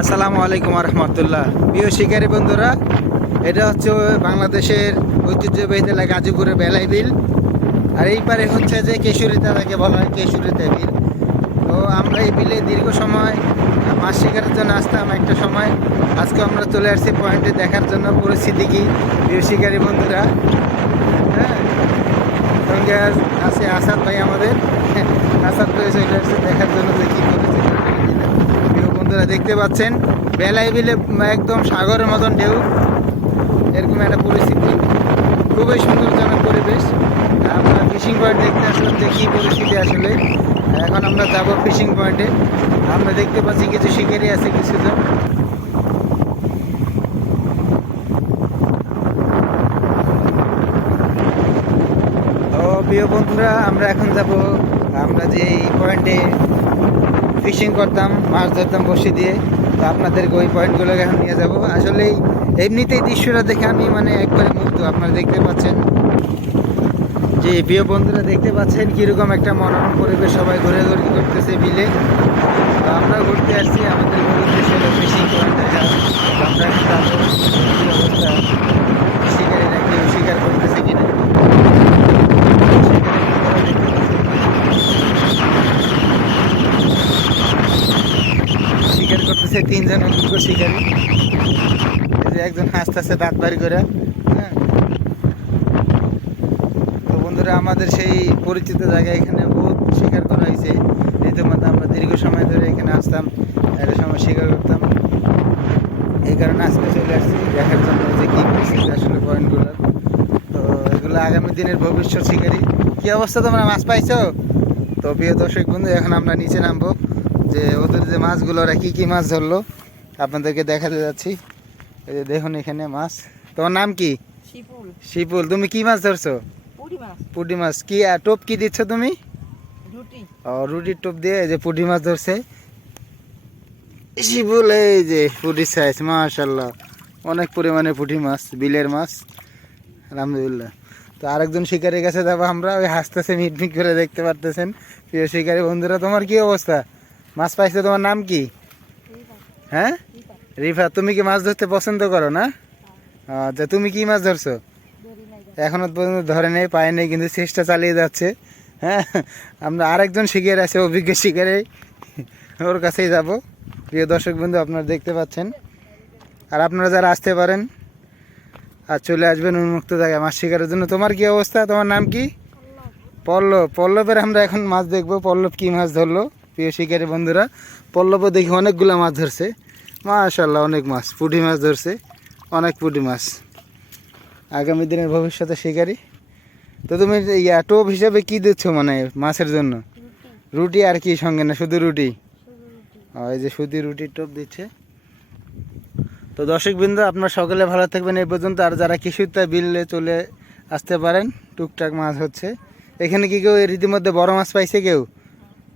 আসসালামু আলাইকুম রহমতুল্লাহ। প্রিয় শিকারী বন্ধুরা, এটা হচ্ছে বাংলাদেশের ঐতিহ্যবাহী জেলা গাজীপুরের বেলাই বিল। আর এই পারে হচ্ছে যে কেশুরিতা, তাকে বলা হয় কেশুরিতা বিল। তো আমরা এই বিলে দীর্ঘ সময় মাছ শিকারের জন্য আসতাম একটা সময়। আজকে আমরা চলে আসছি পয়েন্টে দেখার জন্য পরিস্থিতি কি। প্রিয় শিকারী বন্ধুরা, হ্যাঁ, সঙ্গে আছে আসাদ ভাই আমাদের। আসাদ ভাই চলে আসছে দেখার জন্য যে কী পরিস্থিতি। প্রিয় বন্ধুরা, দেখতে পাচ্ছেন বেলাই বিলে একদম সাগরের মতন ঢেউ, এরকম একটা পরিস্থিতি। খুবই সুন্দরজনক পরিবেশ। আমরা ফিশিং পয়েন্ট দেখতে আসলাম যে কী পরিস্থিতি আসলে। এখন আমরা যাব ফিশিং পয়েন্টে। আমরা দেখতে পাচ্ছি কিছু শিকারি আছে, কিছুজন। তো প্রিয় বন্ধুরা, আমরা এখন যাব আমরা যে পয়েন্টে ফিশিং করতাম, মাছ ধরতাম বসে দিয়ে। তো আপনাদেরকে ওই পয়েন্টগুলোকে এখন নিয়ে যাব। আসলে এমনিতেই দৃশ্যটা দেখে আমি একবারে মুগ্ধ। আপনারা দেখতে পাচ্ছেন যে প্রিয় বন্ধুরা, দেখতে পাচ্ছেন কীরকম একটা মনোরম পরিবেশ, সবাই ঘোরাঘুরি করতেছে বিলে। আমরা ঘুরতে আসছি, আমাদের উদ্দেশ্য হলো ফিশিং পয়েন্ট দেখা। আমরা এখন যাবো কী অবস্থা, শিকারিরা কেউ শিকার করতেছে কিনা। শিকার করতেছে তিনজন অভিজ্ঞ শিকারী। একজন হাসতেছে দাঁত বাড়ি করে। হ্যাঁ, তো বন্ধুরা, আমাদের সেই পরিচিত জায়গায় এখানে বহুত শিকার করা হয়েছে। ইতিমধ্যে আমরা দীর্ঘ সময় ধরে এখানে আসতাম, একটা সময় শিকার করতাম। এই কারণে আজকে চলে আসছি দেখার জন্য যে কী পরিস্থিতি আসলে পয়েন্টগুলো। তো এগুলো আগামী দিনের ভবিষ্যৎ শিকারী। কী অবস্থা, তোমরা মাছ পাইছো? তো প্রিয় দর্শক বন্ধু, এখন আমরা নিচে নামবো, যে ওদের যে মাছগুলো, ওরা কী কী মাছ ধরলো আপনাদেরকে দেখাতে যাচ্ছি। এই যে দেখুন এখানে মাছ। তোমার নাম কি? শিপুল। শিপুল, তুমি কি মাছ ধরছো? পুঁটি মাছ। কি টোপ কি দিচ্ছ তুমি? রুটি। ও, রুটির টোপ দিয়ে এই যে পুঁটি মাছ ধরছে শিপুল। এই যে পুঁটি সাইজ, মাশাল্লাহ, অনেক পরিমাণে পুঁটি মাছ, বিলের মাছ, আলহামদুলিল্লাহ। তো আরেকজন শিকারির কাছে যাবো আমরা। ওই হাসতেছে মিটমিট করে, দেখতে পারতেছেন। প্রিয় শিকারী বন্ধুরা, তোমার কি অবস্থা? মাছ পাইছো, তোমার নাম কি? হ্যাঁ, রিফা। তুমি কি মাছ ধরতে পছন্দ করো না? আচ্ছা, তুমি কি মাছ ধরছো? এখনো পর্যন্ত ধরে নেই, পায় নেই, কিন্তু চেষ্টা চালিয়ে যাচ্ছে। হ্যাঁ, আমরা আরেকজন শিকারি আছে, অভিজ্ঞ শিকারি, ওর কাছেই যাব। প্রিয় দর্শক বন্ধু, আপনারা দেখতে পাচ্ছেন। আর আপনারা যারা আসতে পারেন আর চলে আসবেন উন্মুক্ত জায়গায় মাছ শিকারের জন্য। তোমার কি অবস্থা? তোমার নাম কি? পল্লব। পল্লবের আমরা এখন মাছ দেখবো, পল্লব কি মাছ ধরলো। প্রিয় শিকারী বন্ধুরা, পল্লবও দেখি অনেকগুলো মাছ ধরছে, মাশাল্লাহ, অনেক মাছ, পুঁটি মাছ ধরছে, অনেক পুঁটি মাছ। আগামী দিনের ভবিষ্যতে শিকারী। তো তুমি টোপ হিসাবে কি দিচ্ছ মানে মাছের জন্য? রুটি আর কি সঙ্গে? না শুধু রুটি? এই যে শুধু রুটির টোপ দিচ্ছে। তো দর্শকবৃন্দ, আপনারা সকলে ভালো থাকবেন এই পর্যন্ত। আর যারা কিশোরতা বিলে চলে আসতে পারেন, টুকটাক মাছ হচ্ছে এখানে। কি কেউ রীতিমধ্যে বড় মাছ পাইছে? কেউ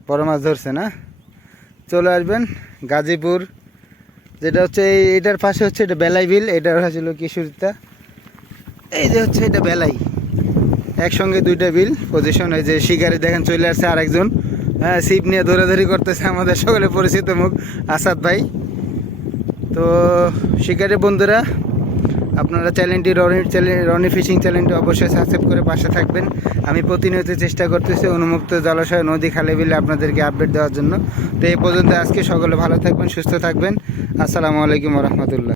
বড় মাছ ধরছে না? চলে আসবেন গাজীপুর, যেটা হচ্ছে এটার পাশে হচ্ছে এটা বেলাই বিল, এটা হচ্ছিল কিশোরিতা। এই যে হচ্ছে এটা বেলাই, একসঙ্গে দুইটা বিল পজিশন। এই যে শিকারি দেখেন চলে আসছে আরেকজন। হ্যাঁ, ছিপ নিয়ে ধরাধরি করতেছে আমাদের সকলে পরিচিত মুখ আসাদ ভাই। তো শিকারি বন্ধুরা, আপনারা চ্যানেলটি রনি ফিশিং চ্যানেলটি অবশ্যই সাবস্ক্রাইব করে পাশে থাকবেন। আমি প্রতিনিয়ত চেষ্টা করতেছি উন্মুক্ত জলাশয়, নদী, খালে বিলে আপনাদেরকে আপডেট দেওয়ার জন্য। তো এই পর্যন্ত আজকে সকলে ভালো থাকবেন, সুস্থ থাকবেন। আসসালামু আলাইকুম রহমতুল্লাহ।